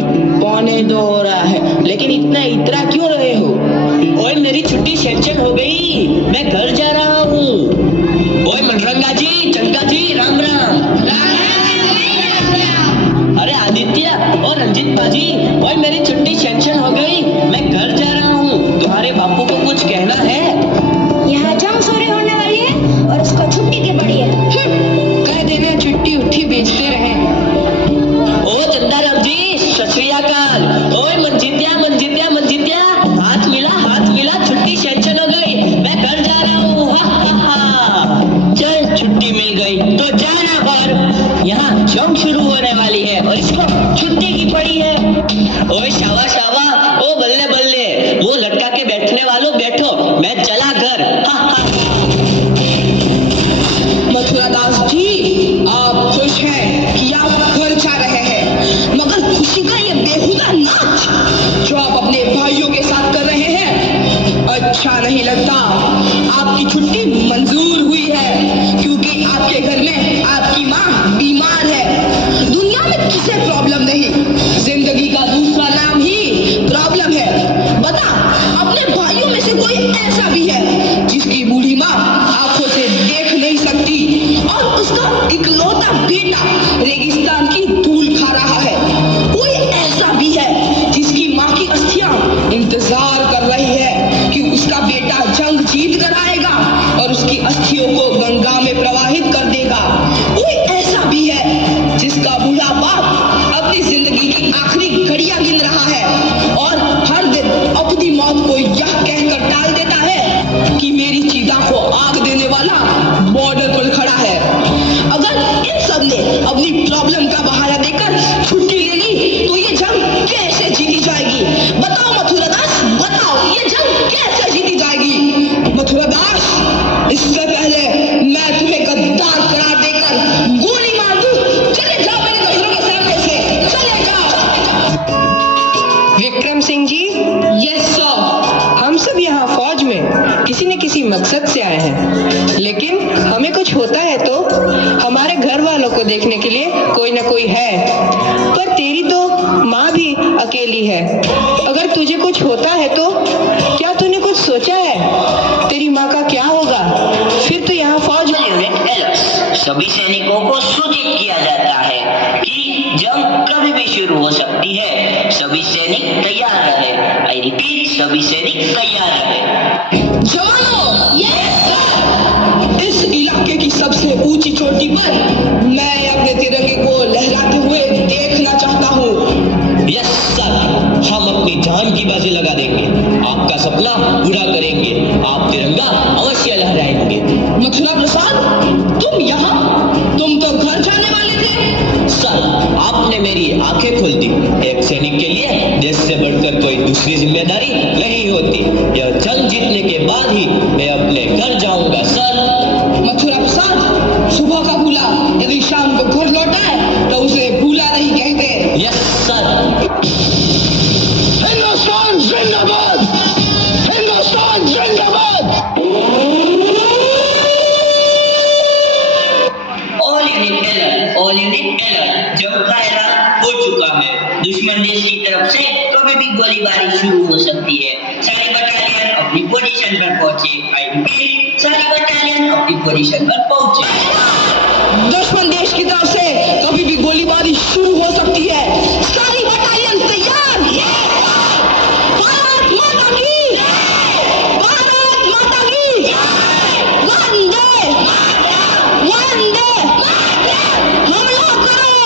2:45 हो रहा है, लेकिन इतना इतरा क्यों रहे हो? ओए मेरी छुट्टी सैंक्शन हो गई, मैं घर जा रहा हूँ। ओए मनरंगा जी, चंका जी, राम राम। अरे आदित्य और रंजित बाजी, ओए मेरी छुट्टी सैंक्शन हो गई, मैं घर जा रहा हूँ। तुम्हारे बापू को कुछ कहना है? यहाँ जंग सोरे होने वाली है और उसको छुट्टी की पड़ी है। कह देना छुट्टी उठी बेचते रहे। ओ चंदाराम जी, सत श्री अकाल। ओए मंजित्या मंजित्या मंजित्या, हाथ मिला, छुट्टी सैंक्शन हो गई, मैं घर जा रहा हूँ। चल छुट्टी मिल गई तो जाना पर यहाँ जंग शुरू होने वाली है और इसको छुट्टी की पड़ी है। ओए शावा शावा, ओ बल्ले बल्ले, वो लटका के बैठने वालों बैठो, मैं चला घर। मथुरा दास जी, आप खुश हैं कि आप घर जा रहे हैं, मगर खुशी का ये बेहुदा नाच जो आप अपने भाइयों के साथ कर रहे हैं अच्छा नहीं लगता। आपकी छुट्टी मंजूर हुई है क्योंकि आपके घर में आपकी माँ बीमार है। दुनिया में किसे प्रॉब्लम नहीं, जिंदगी का दूसरा नाम ही प्रॉब्लम है। बता, अपने भाइयों में से कोई ऐसा भी है जिसकी बूढ़ी माँ आंखों से देख नहीं सकती और उसका इकलौता बेटा रेगिस्तान की धूल खा रहा है? कोई ऐसा भी है जिसकी माँ की अस्थियां इंतजार कर रही है कि उसका बेटा जंग जीत कर आएगा और उसकी अस्थियों को गंगा में प्रवाहित कर देगा? कोई ऐसा भी है जिसका बूढ़ा बाप अपनी जिंदगी की आखिरी घड़ियां गिन रहा है और हर दिन अपनी मौत को यह कहकर टाल देता है कि मेरी चीता को आग देने वाला बॉर्डर पर खड़ा है? अगर इन सब ने अपनी प्रॉब्लम का बहाना देकर छुट्टी ले ली तो ये जंग कैसे जीती जाएगी? बताओ मथुरा दास, बताओ, ये जंग कैसे जीती जाएगी? मथुरा दास, इससे पहले मैं तुम्हें गद्दार करार देकर गोली मार दूं, चले जाओ मेरे नजरों के सामने से, चले जाओ। Vikram Singh ji, yes sir. हम सब यहाँ फौज में किसी न किसी मकसद से आए हैं, लेकिन हमें कुछ होता है तो हमारे घर वालों को देखने के लिए कोई न कोई है। पर तेरी तो माँ भी अकेली है, अगर तुझे कुछ होता है तो क्या तूने कुछ सोचा है? तेरी माँ का क्या होगा? फिर तो यहाँ फौज में सभी सैनिकों को सूचित किया जाता है कि जंग कभी भी शुरू हो सकती है। सभी सैनिक तैयार रहे। आई रिपीट, सभी सैनिक तैयार रहे। जवानों, इस इलाके की सबसे ऊंची चोटी पर मैं अपने तिरंगे को लहराते हुए देखना चाहता हूँ। यस सर, हम अपनी जान की बाजी लगा देंगे, आपका सपना पूरा करेंगे, आप तिरंगा अवश्य लहराएंगे। मथुरा प्रसाद, तुम यहाँ? तुम तो घर जाने वाले थे। सर, आपने मेरी आंखें खोल दी। एक सैनिक के लिए देश से बढ़कर कोई दूसरी जिम्मेदारी नहीं होती। यह जंग जीतने के बाद ही मैं अपने घर जाऊंगा सर। मथुरा प्रसाद, सुबह का भूला यदि शाम को घर लौटा है तो उसे भूला नहीं कहते। Yes sir. हिंदुस्तान जिंदाबाद, हिंदुस्तान जिंदाबाद। ऑल यूनिट अलर्ट, जंग का ऐलान हो चुका है। दुश्मन देश की तरफ से कभी भी गोलीबारी शुरू हो सकती है। सारी बटालियन अपनी पोजीशन पर पहुंचे। आई रिपीट, सारी बटालियन अपनी पोजीशन पर पहुंचे। दुश्मन देश की तरफ से कभी भी गोलीबारी शुरू हो सकती है। सारी बटालियन तैयार। भारत माता की, भारत माता की, वंदे वंदे, हमला करो।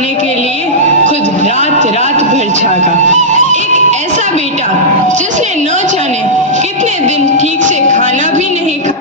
पाने के लिए खुद रात रात भर जागा। एक ऐसा बेटा जिसने न जाने कितने दिन ठीक से खाना भी नहीं खाया।